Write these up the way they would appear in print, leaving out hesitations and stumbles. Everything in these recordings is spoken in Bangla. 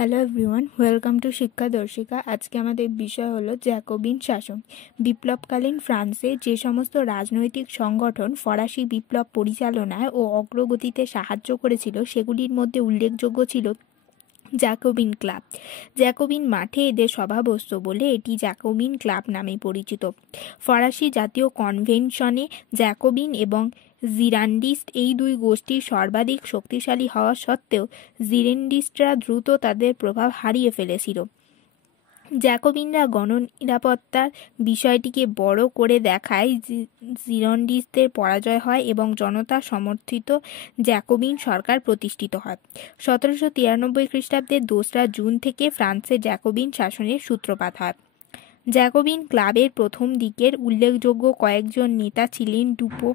হ্যালো এভরিওয়ান, ওয়েলকাম টু শিক্ষা দর্শিকা। আজকে আমাদের বিষয় হলো জ্যাকোবিন শাসন। বিপ্লবকালীন ফ্রান্সে যে সমস্ত রাজনৈতিক সংগঠন ফরাসি বিপ্লব পরিচালনায় ও অগ্রগতিতে সাহায্য করেছিল সেগুলির মধ্যে উল্লেখযোগ্য ছিল জ্যাকোবিন ক্লাব। জ্যাকোবিন মাঠে এদের সভা বসত বলে এটি জ্যাকোবিন ক্লাব নামে পরিচিত। ফরাসি জাতীয় কনভেনশনে জ্যাকোবিন এবং জিরান্ডিস্ট এই দুই গোষ্ঠী সর্বাধিক শক্তিশালী হওয়া সত্ত্বেও জিরান্ডিস্টরা দ্রুত তাদের প্রভাব হারিয়ে ফেলেছিল। জ্যাকোবিনরা গণনিরাপত্তার বিষয়টিকে বড় করে দেখায়, জিরান্ডিস্টদের পরাজয় হয় এবং জনতা সমর্থিত জ্যাকোবিন সরকার প্রতিষ্ঠিত হয়। 1793 খ্রিস্টাব্দের 2 জুন থেকে ফ্রান্সে জ্যাকোবিন শাসনের সূত্রপাত হয়। জ্যাকোবিন ক্লাবের প্রথম দিকের উল্লেখযোগ্য কয়েকজন নেতা ছিলেন ডুপো,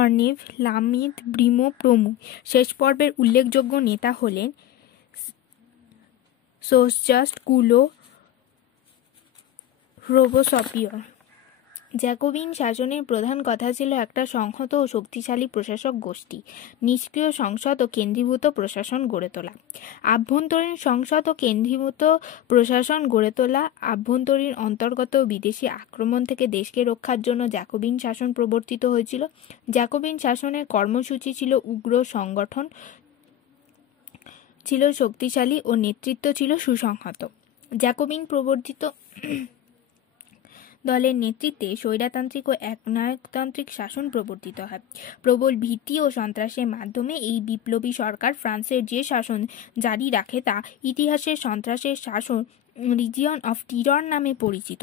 অর্নেভ, লামিত, ব্রিমো প্রমুখ। শেষ পর্বের উল্লেখযোগ্য নেতা হলেন সোসজাস্ট, কুলো, রোবোসপিয়র। জ্যাকোবিন শাসনের প্রধান কথা ছিল একটা সংহত ও শক্তিশালী প্রশাসক গোষ্ঠী, নিষ্ক্রিয় সংসদ ও কেন্দ্রীভূত প্রশাসন গড়ে তোলা। আভ্যন্তরীণ সংসদ ও কেন্দ্রীভূত প্রশাসন গড়ে তোলা। আভ্যন্তরীণ, অন্তর্গত ও বিদেশি আক্রমণ থেকে দেশকে রক্ষার জন্য জ্যাকোবিন শাসন প্রবর্তিত হয়েছিল। জ্যাকোবিন শাসনের কর্মসূচি ছিল উগ্র, সংগঠন ছিল শক্তিশালী ও নেতৃত্ব ছিল সুসংহত। জ্যাকোবিন প্রবর্তিত দলের নেতৃত্বে স্বৈরতান্ত্রিক ও একনায়কতান্ত্রিক শাসন প্রবর্তিত হয়। প্রবল ভীতি ও সন্ত্রাসের মাধ্যমে এই বিপ্লবী সরকার ফ্রান্সের যে শাসন জারি রাখে তা ইতিহাসের সন্ত্রাসের শাসন, রিজিয়ন অফ টিরর নামে পরিচিত।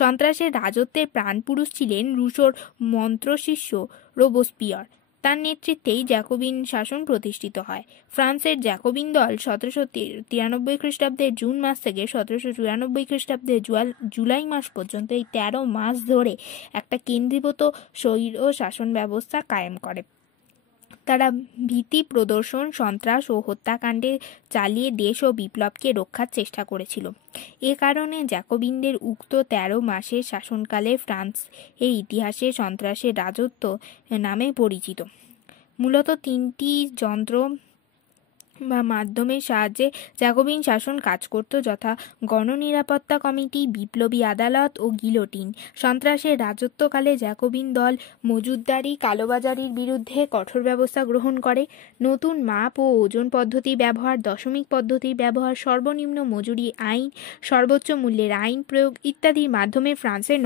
সন্ত্রাসের রাজত্বের প্রাণপুরুষ ছিলেন রুশোর মন্ত্রশিষ্য রোবোসপিয়র। তার নেতৃত্বেই জ্যাকোবিন শাসন প্রতিষ্ঠিত হয়। ফ্রান্সের জ্যাকোবিন দল 1793 খ্রিস্টাব্দের জুন মাস থেকে 1794 খ্রিস্টাব্দের জুলাই মাস পর্যন্ত এই 13 মাস ধরে একটা কেন্দ্রীভূত স্বৈর শাসন ব্যবস্থা কায়েম করে। তারা ভীতি প্রদর্শন, সন্ত্রাস ও হত্যাকাণ্ডে চালিয়ে দেশ ও বিপ্লবকে রক্ষার চেষ্টা করেছিল। এ কারণে জ্যাকোবিনদের উক্ত 13 মাসের শাসনকালে ফ্রান্স এই ইতিহাসে সন্ত্রাসের রাজত্ব নামে পরিচিত। মূলত 3টি যন্ত্র বা মাধ্যমের সাহায্যে জ্যাকোবিন শাসন কাজ করত, যথা গণনিরাপত্তা কমিটি, বিপ্লবী আদালত ও গিলোটিন। সন্ত্রাসের রাজত্বকালে জ্যাকোবিন দল মজুতদারি, কালোবাজারির বিরুদ্ধে কঠোর ব্যবস্থা গ্রহণ করে। নতুন মাপ ও ওজন পদ্ধতি ব্যবহার, দশমিক পদ্ধতির ব্যবহার, সর্বনিম্ন মজুরি আইন, সর্বোচ্চ মূল্যের আইন প্রয়োগ ইত্যাদির মাধ্যমে ফ্রান্সের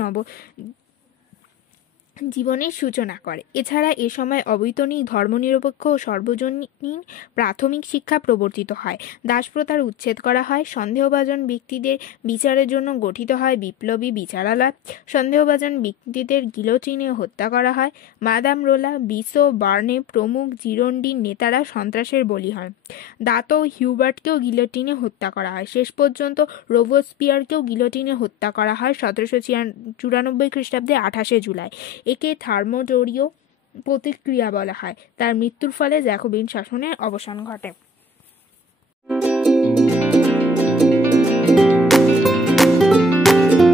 জীবনের সূচনা করে। এছাড়া এ সময় অবৈতনিক, ধর্মনিরপেক্ষ ও সর্বজনীন প্রাথমিক শিক্ষা প্রবর্তিত হয়। দাসপ্রথার উচ্ছেদ করা হয়। সন্দেহভাজন ব্যক্তিদের বিচারের জন্য গঠিত হয় বিপ্লবী বিচারালয়। সন্দেহভাজন ব্যক্তিদের গিলোটিনে হত্যা করা হয়। মাদাম রোলা, বিসো, বার্নে প্রমুখ জিরোন্ডিন নেতারা সন্ত্রাসের বলি হন। দাতো হিউবার্টকেও গিলোটিনে হত্যা করা হয়। শেষ পর্যন্ত রোবোসপিয়ারকেও গিলোটিনে হত্যা করা হয় 1794 খ্রিস্টাব্দে 28 জুলাই। একে থার্মোডোরীয় প্রতিক্রিয়া বলা হয়। তার মৃত্যুর ফলে জ্যাকোবিন শাসনের অবসান ঘটে।